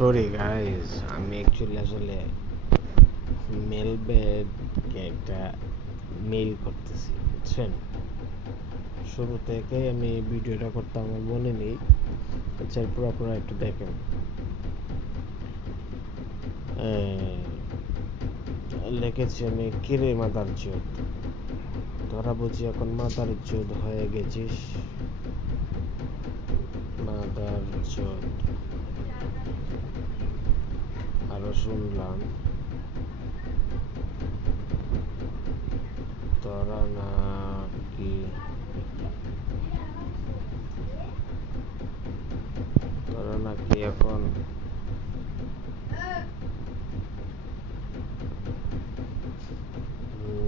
Sorry guys, আমি actually আসলে mail ব্যাগকে একটা মেইল করতেছি, বুঝছেন। শুরু থেকে আমি ভিডিওটা করতে আমার মনে নেই, আচ্ছা পুরো একটু দেখেন। লিখেছি আমি, কিরে মাদার চোদ, তোরা বুঝি এখন মাদার চোদ হয়ে গেছিস। মাদার চোদ। আরো শুনলাম তোরা নাকি এখন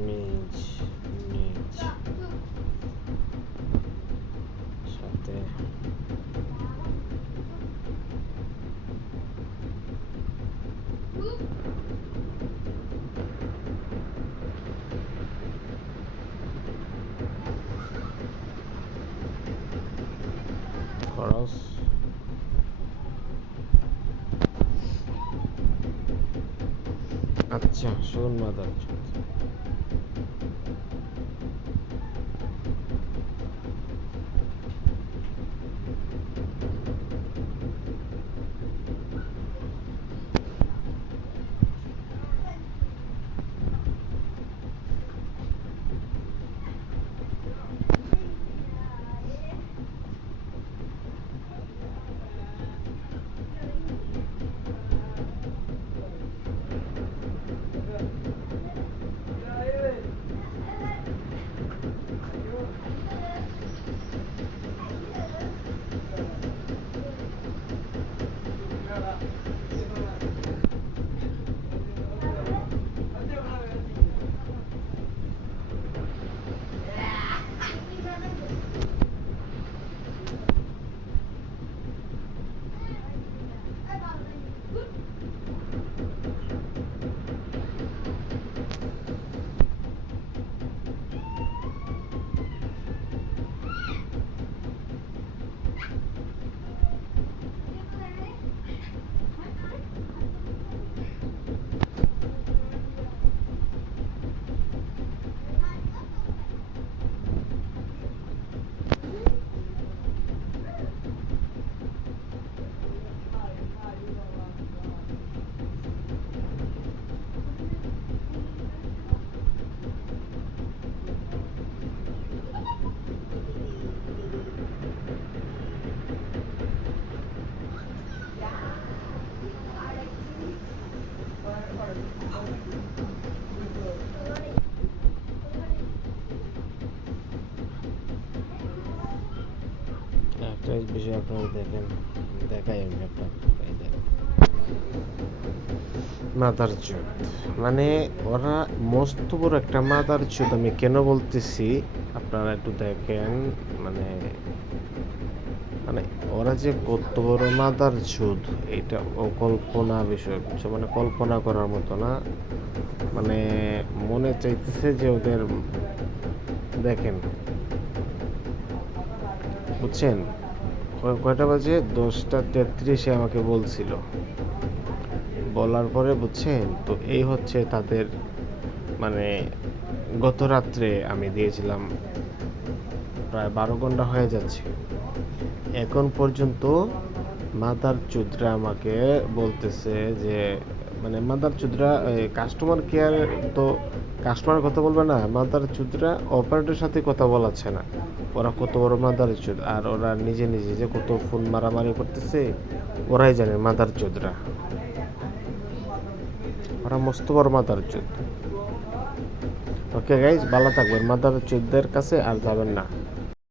নিজ নিজ সাথে খরচ আচ্ছা শোন মাদার চোদ, একটা বিষয় আপনারা দেখেন, দেখাই আমি আপনাকে দেখেন। মাদার চোদ মানে ওরা মস্ত বড় একটা মাদার চোদ। আমি কেন বলতেছি আপনারা একটু দেখেন, মানে মানে ওরা যে কত বড় মাদার চোদ, এটা অকল্পনা বিষয়, বুঝছো, মানে কল্পনা করার মতো না। মানে মনে চাইতেছে যে ওদের দেখেন, বুঝছেন। কয়টা বাজে, 10:33 আমাকে বলছিল, বলার পরে বুঝছেন তো এই হচ্ছে তাদের, মানে গত রাত্রে আমি দিয়েছিলাম, প্রায় 12 ঘন্টা হয়ে যাচ্ছে এখন পর্যন্ত। মাদার চুদরা আমাকে বলতেছে যে, মানে মাদার চুদরা কাস্টমার কেয়ার, তো কাস্টমার কথা বলবে না, মাদার চুদরা অপারেটরের সাথে কথা বলাচ্ছে না। ওরা কত বড় মাদার চুদ, আর ওরা নিজে নিজে যে কত ফোন মারামারি করতেছে ওরাই জানে। মাদার চুদরা ওরা মস্ত বড় মাদার চুদ। ওকে গাইজ, ভালো থাকবেন। মাদার চুদদের কাছে আর যাবেন না।